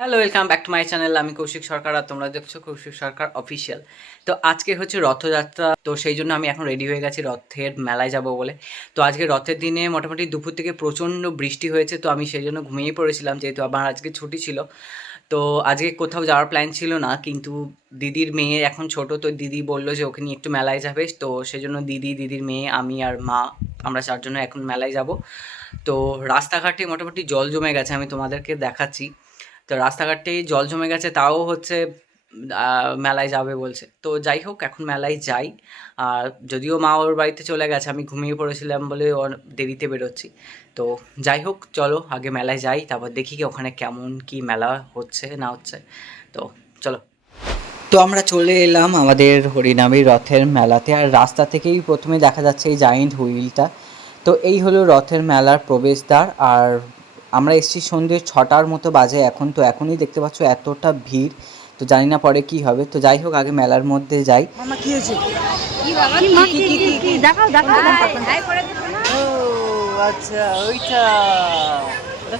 Hello welcome back to my channel আমি কৌশিক সরকার আর তোমরা দেখছ কৌশিক সরকার অফিসিয়াল তো আজকে হচ্ছে রথযাত্রা, তো সেই জন্য আমি এখন রেডি হয়ে গেছি রথের মেলায় যাব বলে। তো আজকে রথের দিনে মোটামুটি দুপুর থেকে প্রচণ্ড বৃষ্টি হয়েছে, তো আমি সেই জন্য ঘুমিয়ে পড়েছিলাম, যেহেতু আমার আজকে ছুটি ছিল। তো আজকে কোথাও যাওয়ার প্ল্যান ছিল না, কিন্তু দিদির মেয়ে এখন ছোট, তো দিদি বলল যে ওখানে একটু মেলায় যাবে, তো সেজন্য দিদি, দিদির মেয়ে, আমি আর মা, আমরা চারজন্য এখন মেলায় যাব। তো রাস্তাঘাটে মোটামুটি জল জমে গেছে, আমি তোমাদেরকে দেখাচ্ছি। তো রাস্তাঘাটে জল জমে গেছে, তাও হচ্ছে মেলায় যাবে বলছে। তো যাই হোক, এখন মেলায় যাই। আর যদিও মা ওর বাড়িতে চলে গেছে, আমি ঘুমিয়ে পড়েছিলাম বলে দেরিতে বেরোচ্ছি। তো যাই হোক, চলো আগে মেলায় যাই, তারপর দেখি কি ওখানে কেমন কি মেলা হচ্ছে, না হচ্ছে। তো চলো। তো আমরা চলে এলাম আমাদের হরিনামী রথের মেলাতে। আর রাস্তা থেকেই প্রথমে দেখা যাচ্ছে এই জায়েন্ট হুইলটা তো এই হলো রথের মেলার প্রবেশদ্বার। আর আমরা এসেছি সন্ধ্যে ছটার মতো বাজে এখন। তো এখনই দেখতে পাচ্ছ এতটা ভিড়। তো জানি না পরে কি হবে। তো যাই হোক আগে মেলার মধ্যে যাই। মামা কি হয়েছে? কি বাবা কি কি কি কি কি দেখাও দেখাও হাই করে ও আচ্ছা ওইটা।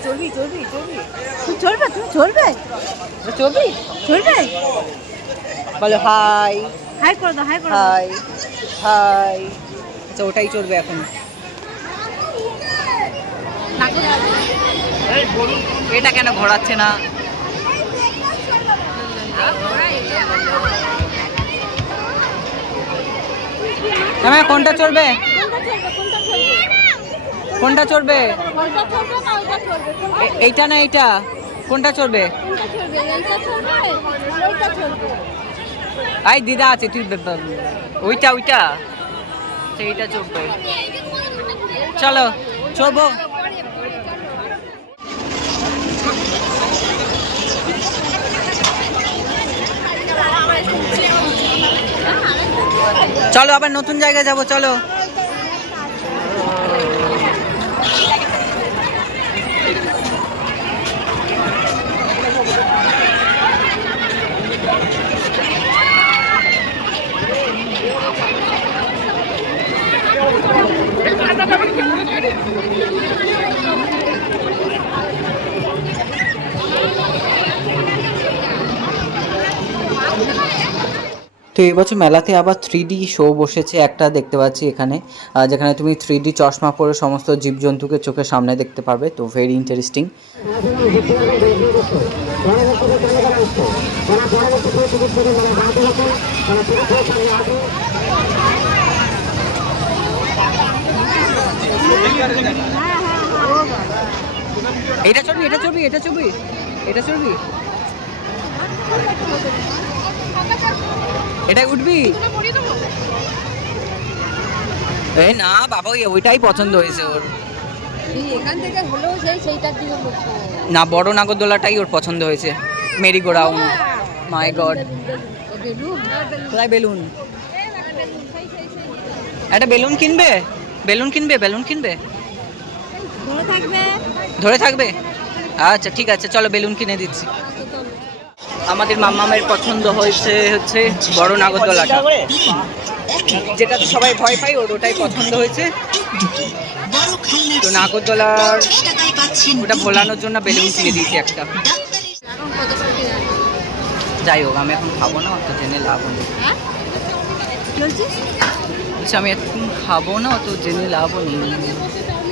চলবি চলবি চলবি। তুই চলবে তুই চলবে? চলবি? চলবে? বলো হাই হাই করে দাও হাই করে দাও। হাই হাই আচ্ছা ওটাই চলবে এখন। এটা কেন ঘোরাচ্ছে না? হ্যাঁ কোনটা চলবে কোনটা চলবে এইটা না এইটা? কোনটা চলবে আই, দিদা আছে, তুই ওইটা ওইটা। সেইটা চলবে চলো চলবো চলো আবার নতুন জায়গায় যাব চলো। তো এবছর মেলাতে আবার থ্রি ডি শো বসেছে, একটা দেখতে পাচ্ছি এখানে যেখানে তুমি থ্রি ডি চশমা পরে সমস্ত জীবজন্তুকে চোখের সামনে দেখতে পাবে, তো ভেরি ইন্টারেস্টিং এটা চলবি এটা চলবি এটা চলবি এটা চলবি এটা উঠবি? এই না, বাবা, ওই ওইটাই পছন্দ হয়েছে ওর। না, বড় নাগরদোলাটাই ওর পছন্দ হয়েছে। Merry go round my god. Balloon? একটা বেলুন কিনবে? বেলুন কিনবে বেলুন কিনবে? ধরে থাকবে। আচ্ছা ঠিক আছে, চলো বেলুন কিনে দিচ্ছি। আমাদের মামামের পছন্দ হয়েছে হচ্ছে বড় নাগরদোলাটা। যেটা সবাই ভয় পায় ওর ওটাই পছন্দ হয়েছে। তো নাগরদোলার ওটা ভোলানোর জন্য বেলুন কিনে দিয়েছি একটা। যাই হোক আমি এখন খাব না অত জেনে লাভ নেই। হ্যাঁ? বলছি আমি এখন খাব না অত জেনে লাভ নেই।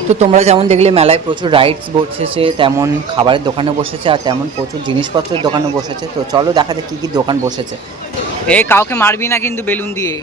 তো তোমরা যেমন দেখলে মেলায় প্রচুর রাইডস বসেছে, তেমন খাবারের দোকানে বসেছে আর তেমন প্রচুর জিনিসপত্রের দোকানে বসেছে। তো চলো দেখা যাক কী কী দোকান বসেছে। এ, কাউকে মারবি না কিন্তু বেলুন দিয়ে।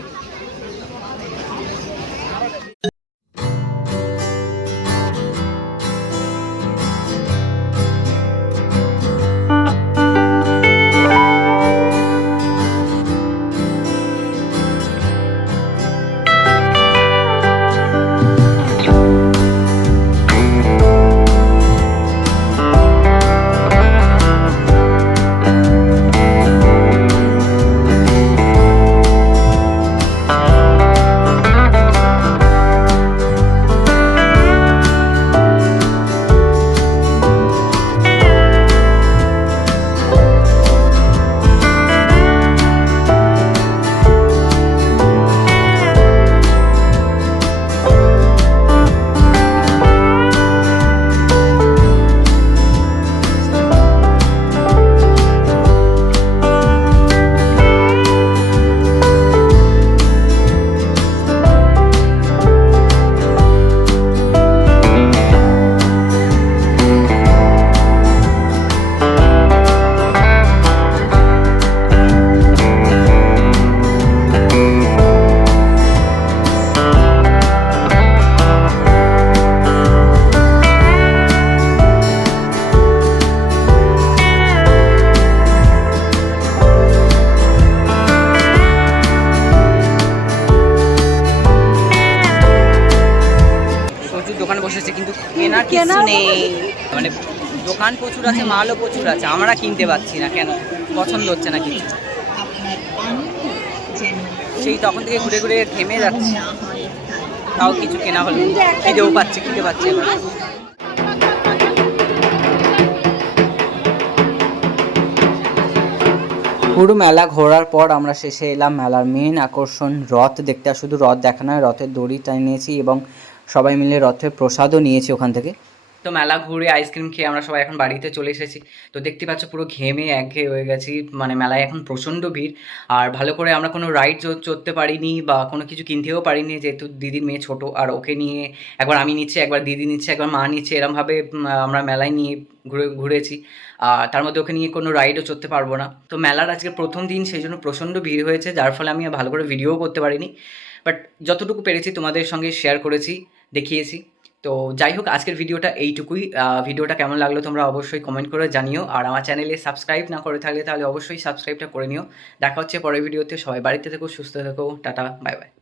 কেনার কিছু নেই। মানে দোকান প্রচুর আছে মালও প্রচুর আছে আমরা কিনতে পারছি না কেন? পছন্দ হচ্ছে না কিছু। সেই তখন থেকে ঘুরে ঘুরে থেমে যাচ্ছে। তাও কিছু কেনা হলো না। খিদেও পাচ্ছে খিদে পাচ্ছে পুরো মেলা ঘোরার পর আমরা শেষে এলাম মেলার মেন আকর্ষণ রথ। দেখতে আর শুধু রথ দেখা নয় রথের দড়ি নিয়েছি এবং সবাই মিলে রথে প্রসাদও নিয়েছি ওখান থেকে। তো মেলা ঘুরে আইসক্রিম খেয়ে আমরা সবাই এখন বাড়িতে চলে এসেছি। তো দেখতে পাচ্ছ পুরো ঘেমে একঘেয়ে হয়ে গেছি মানে মেলায় এখন প্রচণ্ড ভিড়। আর ভালো করে আমরা কোনো রাইড চড়তে পারিনি বা কোনো কিছু কিনতেও পারিনি, যেহেতু দিদির মেয়ে ছোট আর ওকে নিয়ে একবার আমি নিচ্ছি, একবার দিদি নিচ্ছে, একবার মা নিচ্ছে, এরমভাবে আমরা মেলায় নিয়ে ঘুরে ঘুরেছি। আর তার মধ্যে ওকে নিয়ে কোনো রাইডও চড়তে পারব না। তো মেলার আজকে প্রথম দিন, সেই জন্য প্রচণ্ড ভিড় হয়েছে, যার ফলে আমি ভালো করে ভিডিও করতে পারিনি। বাট যতটুকু পেরেছি তোমাদের সঙ্গে শেয়ার করেছি। দেখিয়েছি। তো যাই হোক, আজকের ভিডিওটা এইটুকুই। ভিডিওটা কেমন লাগল তোমরা অবশ্যই কমেন্ট করে জানিও। আর আমার চ্যানেলে সাবস্ক্রাইব না করে থাকলে তাহলে অবশ্যই সাবস্ক্রাইবটা করে নিও। দেখা হচ্ছে পরের ভিডিওতে সবাই বাড়িতে থেকো, সুস্থ থেকো। Tata bye bye